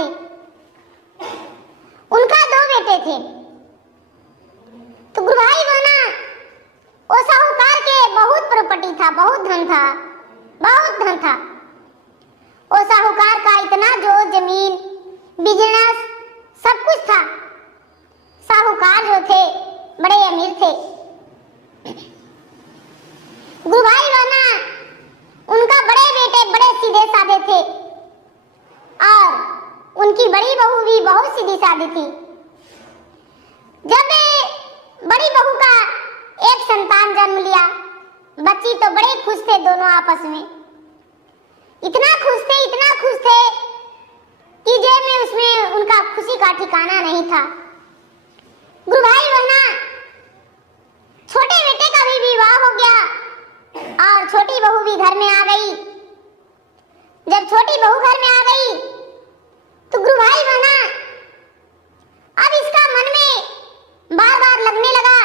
थे। उनका 2 बेटे थे। तो गुरु भाई बहना, वो साहूकार के बहुत प्रॉपर्टी था, बहुत धन था, बहुत धन था। वो साहूकार का इतना जो जमीन, बिजनेस, सब कुछ था। साहूकार जो थे बड़े अमीर थे। गुरु भाई बहना, उनका बड़े बेटे बड़े सीधे साधे थे और उनकी बड़ी बहू भी बहुत सीधी साधी थी। जब बड़ी बहू का एक संतान जन्म लिया, बच्ची तो बड़े खुश थे दोनों आपस में। इतना खुश थे कि जेब में उसमें उनका खुशी का ठिकाना नहीं था। गुरु भाई बहना, छोटे बेटे का भी विवाह हो गया और छोटी बहू भी घर में आ गई। जब छोटी बहू घर में आ गई तो गुरु भाई बहना, अब इसका मन में बार बार लगने लगा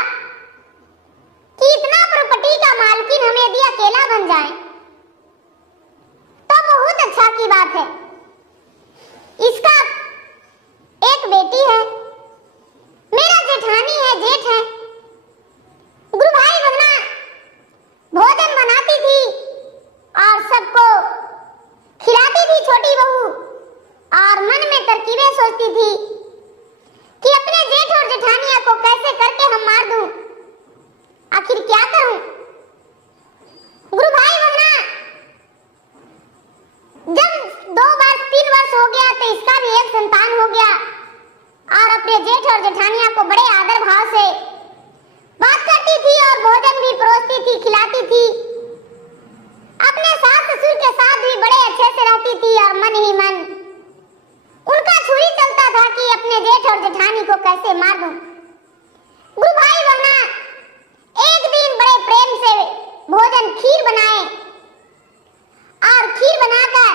कि इतना प्रॉपर्टी का मालकिन हमें यदि अकेला बन जाए तो बहुत अच्छा की बात है। इसका एक बेटी है, मेरा जेठानी है, जेठ है। गुरु भाई बहना, भोजन बनाती थी और सबको खिलाती थी छोटी बहू, और मन में तरकीबें सोचती थी कि अपने जेठ और जेठानिया को कैसे करके हम मार दूं, आखिर क्या करूं। गुरु भाई बहना, जब 2 वर्ष 3 वर्ष हो गया तो इसका भी एक संतान हो गया और अपने जेठ और जेठानिया को बड़े आदर भाव से बात करती थी और भोजन भी परोसती थी, खिलाती थी। अपने सास ससुर के साथ भी बड़े अच्छे से रहती थी और मन ही मन उनका छुरी चलता था कि अपने जेठ और जेठानी को कैसे मार दूं। गुरु भाई बहना, एक दिन बड़े प्रेम से भोजन खीर बनाए और खीर बनाकर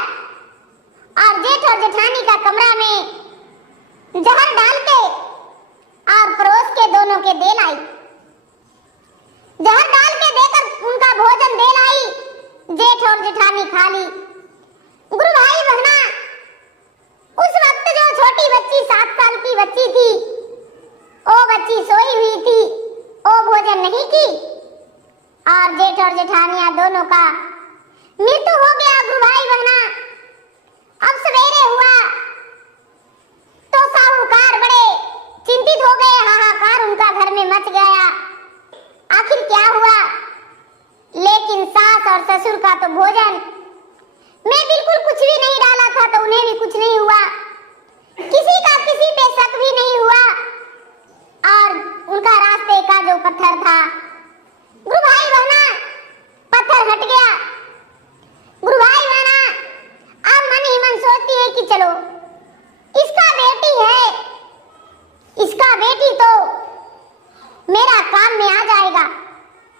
और जेठ और जेठानी का कमरा में जहर डाल के और परोस के दोनों के दे लाई। जहर डाल के देकर उनका भोजन दे लाई, जेठ और जेठानी खा ली। गुरु भाई बहना, उस वक्त जो छोटी बच्ची 7 साल की बच्ची थी, वो बच्ची सोई हुई थी, वो भोजन नहीं की और जेठ और जेठानिया दोनों का मृत्यु हो गया। गुरु भाई बहना, अब सवेरे हुआ तो साहूकार बड़े चिंतित हो गए, हाहाकार उनका घर में मच गया। आखिर क्या हुआ? लेकिन सास और ससुर का तो भोजन मैं बिल्कुल कुछ भी नहीं डाला था, तो उन्हें भी कुछ नहीं हुआ, किसी का किसी पे शक भी नहीं हुआ और उनका रास्ते का जो पत्थर था, गुरु भाई बहना, पत्थर हट गया। गुरु भाई बहना, अब मन ही मन सोचती है कि चलो इसका बेटी है, इसका बेटी तो मेरा काम में आ जाएगा,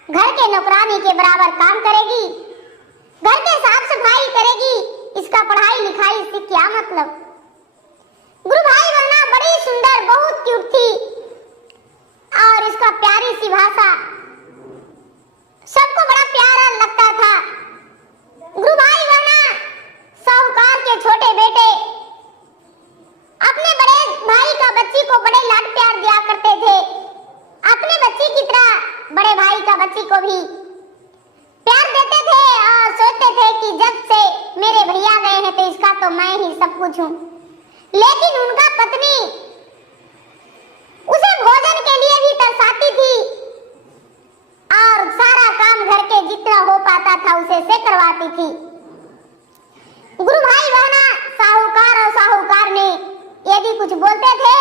घर के नौकरानी के बराबर काम करेगी, घर के साफ सफाई करेगी, इसका पढ़ाई लिखाई से क्या मतलब। गुरु भाई बहना, बड़ी सुंदर, बहुत क्यूट थी और इसका प्यारी सी भाषा सबको बड़ा प्यारा लगता था। गुरु भाई बहना, साहूकार के छोटे बेटे अपने बड़े भाई का बच्ची को बड़े लाड प्यार दिया करते थे। अपने बच्ची की तरह बड़े भाई का बच्ची को भी प्यार देते थे और सोचते थे कि जब से मेरे भैया गए हैं तो इसका तो मैं ही सब कुछ हूँ। लेकिन उनका पत्नी उसे भोजन के लिए भी तरसाती थी और सारा काम घर के जितना हो पाता था उसे से करवाती थी। गुरु भाई बहना, साहूकार और साहूकार ने यदि कुछ बोलते थे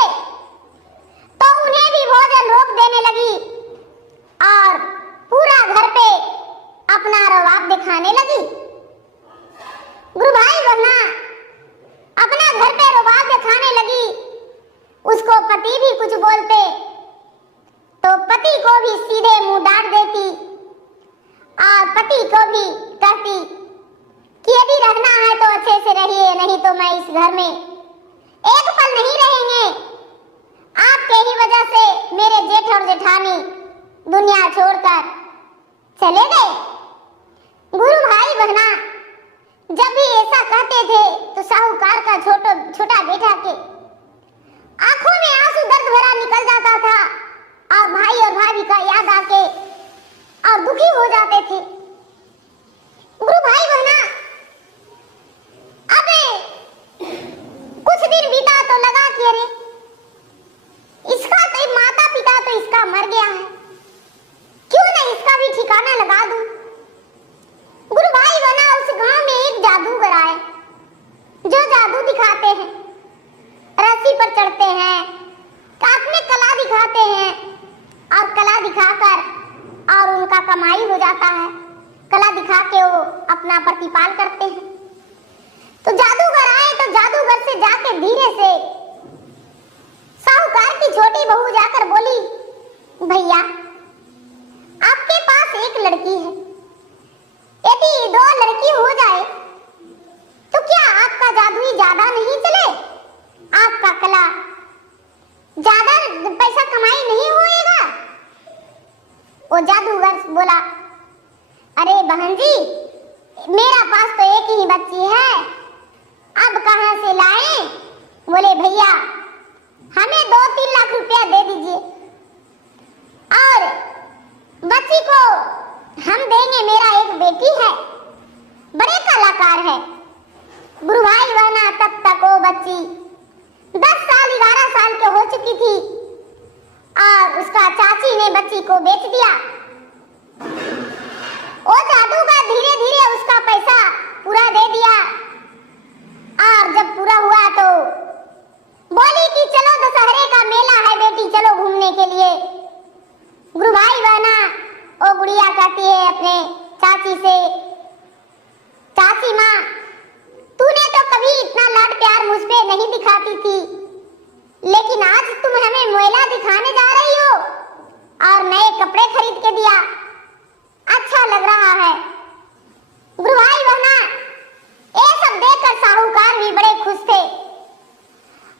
तो उन्हें भी भोजन रोक देने लगी और पूरा घर पे अपना रवाब दिखाने लगी। गुरु भाई बहना अपना घर पे रवाब दिखाने लगी। उसको पति भी कुछ बोलते तो पति को भी सीधे मुंह डांट देती और पति को भी कहती कि यदि रहना है तो अच्छे से रहिए, नहीं तो मैं इस घर में बीता तो लगा कि अरे इसका तो माता पिता तो इसका मर गया है, क्यों ना इसका भी ठिकाना लगा दूं। गुरु भाई बना उस गांव में एक जादूगर आए जो जादू दिखाते हैं, रस्सी पर चढ़ते हैं, अपने कला दिखाते हैं और कला दिखाकर और उनका कमाई हो जाता है। कला दिखा के वो अपना प्रतिपाल करते हैं। तो जादूगर आए तो जादूगर से जाके धीरे से साहूकार की छोटी बहू जाकर बोली, भैया आपके पास एक लड़की है, यदि 2 लड़की हो जाए तो क्या आपका जादू ही ज्यादा नहीं चले, आपका कला ज्यादा पैसा कमाई नहीं होएगा। वो जादूगर बोला, अरे बहन जी मेरा पास तो एक ही बच्ची है, अब कहां से लाएं। बोले भैया हमें 2-3 लाख रुपया दे दीजिए और बच्ची को हम देंगे, मेरा एक बेटी है, बड़े कलाकार है। गुरु भाई बहना तब तक वो बच्ची 10 साल 11 साल की हो चुकी थी और उसका चाची ने बच्ची को बेच दिया। वो जादूगर धीरे धीरे उसका पैसा पूरा दे दिया और जब पूरा हुआ तो बोली कि चलो दशहरे का मेला है बेटी, चलो घूमने के लिए। गुरु भाई बहना वो गुड़िया कहती है अपने चाची से, चाची माँ तूने तो कभी इतना लाड प्यार मुझ पे नहीं दिखाती थी, लेकिन आज तुम हमें मेला दिखाने जा रही हो और नए कपड़े खरीद के दिया, अच्छा लग रहा है। गुरु भाई बहना ये सब देखकर साहूकार भी बड़े खुश थे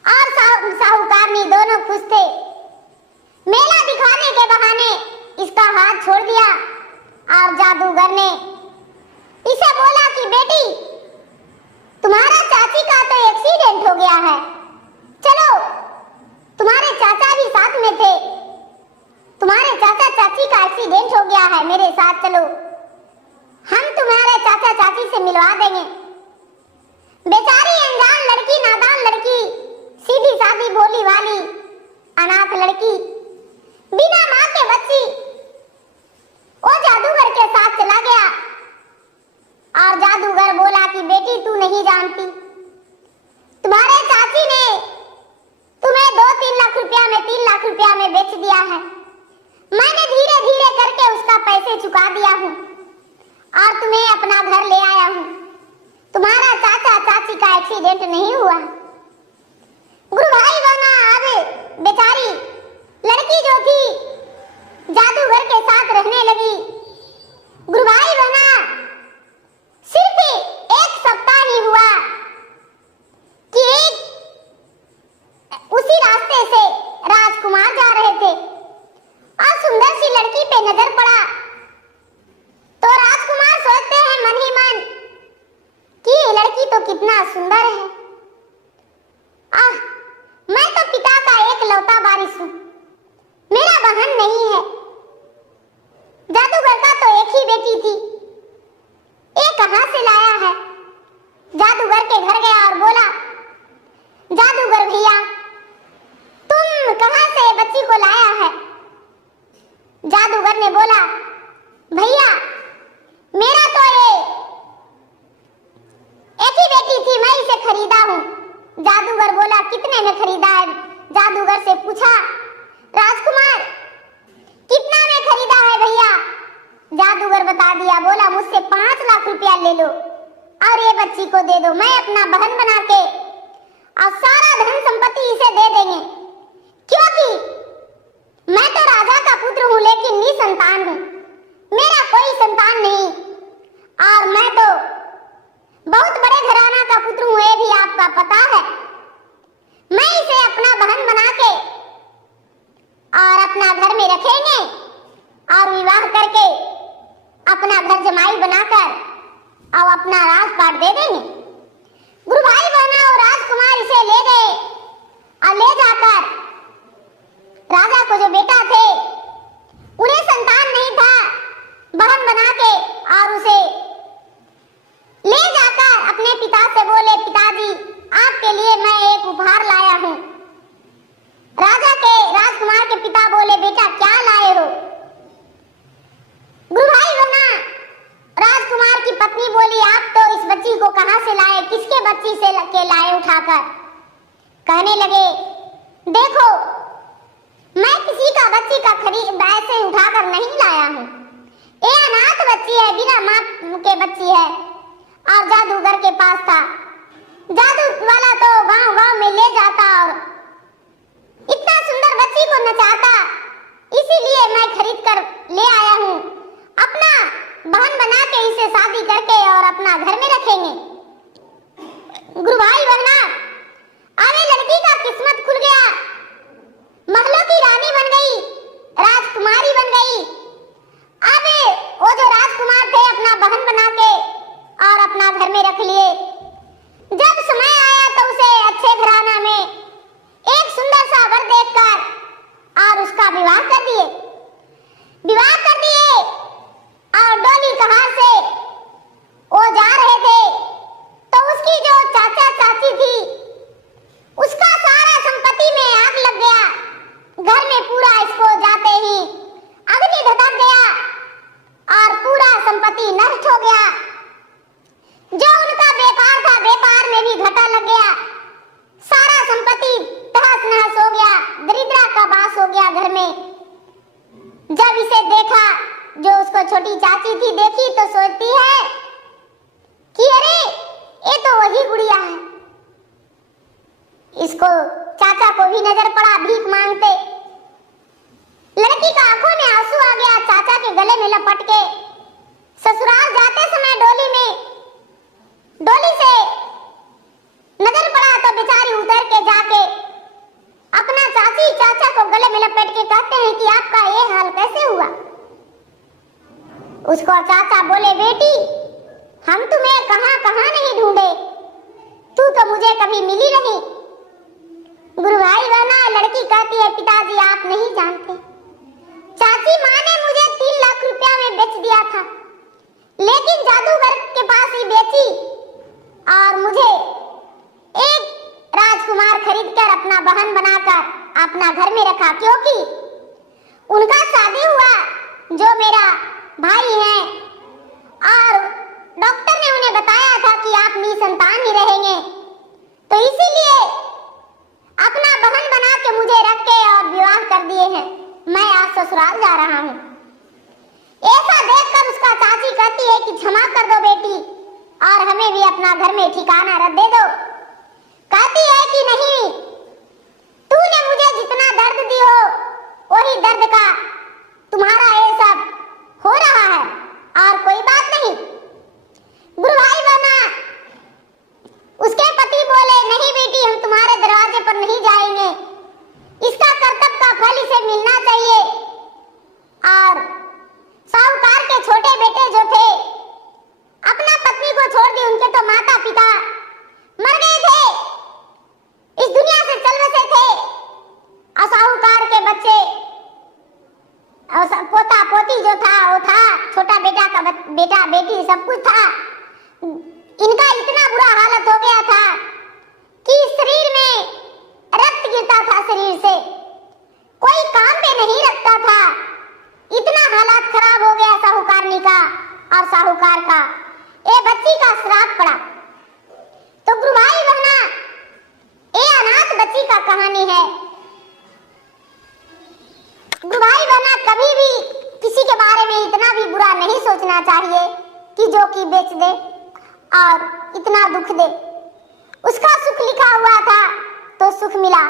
और साहूकारनी दोनों खुश थे। मेला दिखाने के बहाने इसका हाथ छोड़ दिया और जादूगर ने इसे बोला कि बेटी तुम्हारा चाची का तो एक्सीडेंट हो गया है, चलो तुम्हारे चाचा भी साथ में थे, तुम्हारे चाचा चाची का एक्सीडेंट हो गया है, मेरे साथ चलो, हम तुम्हारे चाचा चाची से मिलवा देंगे। बेचारी अनजान लड़की, नादान लड़की, सीधी सादी भोली वाली अनाथ लड़की, बिना माँ के बच्ची, वो जादूगर के साथ चला गया और जादूगर बोला कि बेटी तू नहीं जानती, तुम्हारे चाची ने तुम्हें 2-3 लाख रुपया में 3 लाख रुपया में बेच दिया है, मैंने धीरे धीरे करके उसका पैसे चुका दिया हूँ और तुम्हें अपना घर ले आया हूँ, तुम्हारा चाचा चाची का एक्सीडेंट नहीं हुआ। गुरु भाई बहना अब बेचारी लड़की जो थी जादूगर के साथ रहने लगी। गुरु भाई बहना सिर्फ 1 सप्ताह ही हुआ कि उसी रास्ते से राजकुमार जा रहे थे और सुंदर सी लड़की पे नजर पड़ा तो राजकुमार सोचते हैं मन ही मन कि ये लड़की तो कितना सुंदर है, मैं तो पिता का एकलौता वारिस हूँ, मेरा बहन नहीं है। जादूगर का तो एक ही बेटी थी, ये कहां से लाया है। जादूगर के घर गया और बोला, जादूगर भैया तुम कहां से बच्ची को लाया है। जादूगर ने बोला, भैया मेरा तो ये एक ही बेटी थी, मैं इसे खरीदा हूँ। जादूगर बोला, कितने में खरीदा है। जादूगर से पूछा, राजकुमार कितना में खरीदा है भैया। जादूगर बता दिया, बोला मुझसे 5 लाख रुपया ले लो और ये बच्ची को दे दो, मैं अपना बहन बना के और सारा धन संपत्ति इसे दे देंगे, क्योंकि मैं तो राजा का पुत्र हूँ लेकिन निसंतान हूँ, मेरा कोई संतान नहीं और मैं तो बहुत बड़े घराना का पुत्र हूँ, ये भी आपका पता है। मैं इसे अपना बहन बना के और अपना घर में रखेंगे और विवाह करके अपना घर जमाई बनाकर और अपना राजपाट दे देंगे। गुरु भाई बहना और राजकुमार इसे ले गए कहने लगे, देखो मैं किसी का बच्ची का खरीद ऐसे उठाकर नहीं लाया हूँ। ये अनाथ बच्ची है, बिना माँ के बच्ची है और जादूगर के पास था। जादू वाला तो गांव-गांव में ले जाता और इतना सुंदर बच्ची को नचाता, इसीलिए मैं खरीद कर ले आया हूँ। अपना बहन बना के इसे शादी करके और अपना घर में रखेंगे। गुरु भाई बहना, अरे लड़की का किस्मत खुल गया, महलों की रानी बन गई, राजकुमारी बन गई। अब वो जो राजकुमार थे अपना बहन बना के और अपना घर में रख लिए। जब समय आया तो उसे अच्छे घराना में एक सुंदर सा वर देखकर और उसका विवाह कर दिए। और डोली कहार से वो जा रहे थे तो उसकी जो चाचा चाची थी उसका सारा संपत्ति में आग लग गया। घर में पूरा इसको जाते ही अग्नि धधक गया और पूरा संपत्ति नष्ट हो गया। जो उनका व्यापार था, व्यापार में भी घाटा लग गया। सारा संपत्ति तहस नहस हो गया, दरिद्रता का वास हो गया घर में। जब इसे देखा, जो उसको छोटी चाची थी देखी तो सोचती है कि अरे ये तो वही गुड़िया है। इसको चाचा को भी नजर पड़ा भीख मांगते। लड़की का आंखों में आंसू आ गया, चाचा के गले में लपट के ससुराल जाते समय डोली से नजर पड़ा तो बेचारी उतर के जाके अपना चाची चाचा को गले में लपेट के कहते हैं कि आपका ये हाल कैसे हुआ। उसको चाचा बोले, बेटी हम तुम्हें कहां कहां नहीं ढूंढे, तू तो मुझे कभी मिली नहीं। गुरु भाई बहना, लड़की कहती है, पिताजी आप नहीं जानते, चाची माँ ने मुझे 3 लाख रुपया में बेच दिया था, लेकिन जादूगर के पास ही बेची और मुझे एक राजकुमार खरीदकर अपना बहन बनाकर अपना घर में रखा, क्योंकि उनका शादी हुआ जो मेरा भाई है और डॉक्टर ने उन्हें बताया था कि आप निसंतान ही रहेंगे, तो इसीलिए अपना बहन बना के मुझे रख के और विवाह कर दिए हैं। मैं आज ससुराल जा रहा हूँ। ऐसा देखकर उसका चाची कहती है कि क्षमा कर दो बेटी और हमें भी अपना घर में ठिकाना रख दे दो। कहती है कि नहीं, तूने मुझे जितना दर्द दी हो वही दर्द का तुम्हारा ये सब हो रहा है और कोई बात नहीं। गुरु भाई बहना, उसके पति बोले, नहीं बेटी हम तुम्हारे दरवाजे पर नहीं जाएंगे, इसका कर्तव्य का फल इसे मिलना चाहिए। और साहूकार के छोटे बेटे जो थे अपना पत्नी को छोड़ दी, उनके तो माता पिता मर गए थे, इस दुनिया से चल बसे थे। और साहूकार के बच्चे और पोता पोती जो था वो था, छोटा बेटा का बेटा बेटी सब कुछ था। इनका इतना बुरा हालत हो गया था कि शरीर में रक्त गिरता था, शरीर से कोई काम पे नहीं रखता था। इतना हालत खराब हो गया साहूकारनी का और साहूकार का। ये बच्ची का श्राप पड़ा। तो गुरु भाई बहना, ये अनाथ बच्ची का कहानी है। गुरु भाई बहना, कभी भी किसी के बारे में इतना भी बुरा नहीं सोचना चाहिए कि जो कि बेच दे और इतना दुख दे। उसका सुख लिखा हुआ था तो सुख मिला,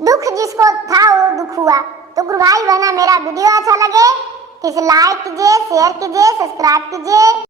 दुख जिसको था वो दुख हुआ। तो गुरु भाई बहना, मेरा वीडियो अच्छा लगे तो इसे लाइक कीजिए, शेयर कीजिए, सब्सक्राइब कीजिए।